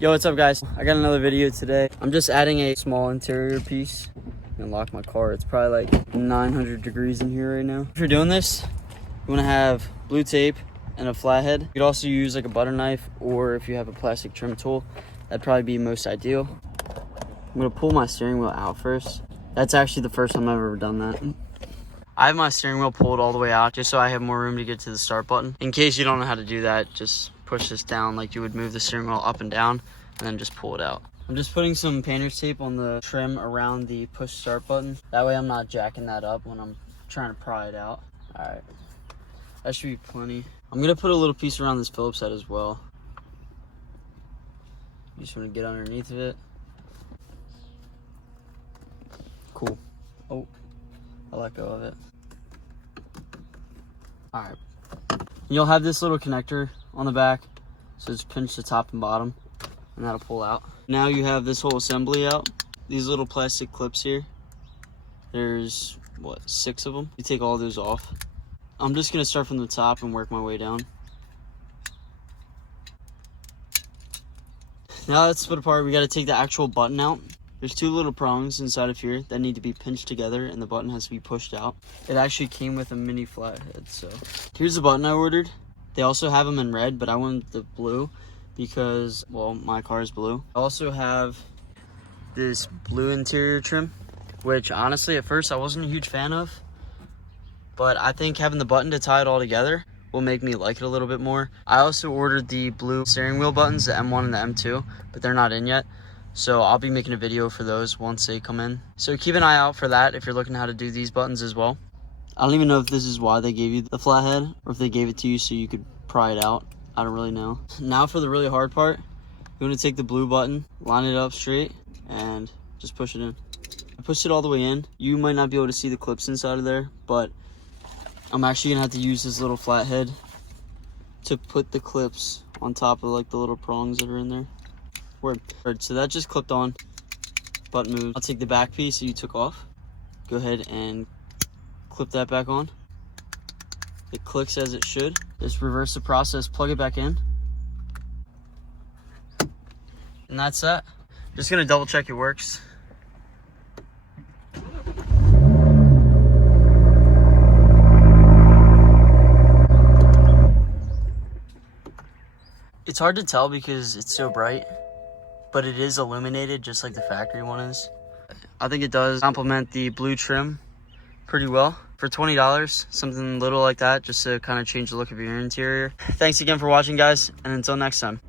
Yo, what's up guys? I got another video today. I'm just adding a small interior piece. I'm gonna lock my car. It's probably like 900 degrees in here right now. If you're doing this, you wanna have blue tape and a flathead. You could also use like a butter knife, or if you have a plastic trim tool, that'd probably be most ideal. I'm gonna pull my steering wheel out first. That's actually the first time I've ever done that. I have my steering wheel pulled all the way out just so I have more room to get to the start button. In case you don't know how to do that, just push this down like you would move the steering wheel up and down, and then just pull it out. I'm just putting some painter's tape on the trim around the push start button. That way I'm not jacking that up when I'm trying to pry it out. All right, that should be plenty. I'm gonna put a little piece around this Phillips head as well. You just wanna get underneath of it. Cool. Oh, I let go of it. All right. You'll have this little connector on the back, so just pinch the top and bottom, and that'll pull out. Now you have this whole assembly out. These little plastic clips here, there's what, 6 of them. You take all those off. I'm just gonna start from the top and work my way down. Now that's split apart. We got to take the actual button out. There's 2 little prongs inside of here that need to be pinched together, and the button has to be pushed out. It actually came with a mini flathead, so. Here's the button I ordered. They also have them in red, but I wanted the blue because, well, my car is blue. I also have this blue interior trim, which honestly at first I wasn't a huge fan of, but I think having the button to tie it all together will make me like it a little bit more. I also ordered the blue steering wheel buttons, the M1 and the M2, but they're not in yet. So I'll be making a video for those once they come in. So keep an eye out for that if you're looking how to do these buttons as well. I don't even know if this is why they gave you the flathead, or if they gave it to you so you could pry it out. I don't really know. Now for the really hard part, you want to take the blue button, line it up straight, and just push it in. I pushed it all the way in. You might not be able to see the clips inside of there, but I'm actually gonna have to use this little flathead to put the clips on top of like the little prongs that are in there. Word. So that just clipped on, button moved. I'll take the back piece that you took off. Go ahead and clip that back on. It clicks as it should. Just reverse the process, plug it back in. And that's that. Just gonna double check it works. It's hard to tell because it's so bright, but it is illuminated just like the factory one is. I think it does complement the blue trim pretty well. For $20, something little like that, just to kind of change the look of your interior. Thanks again for watching, guys, and until next time.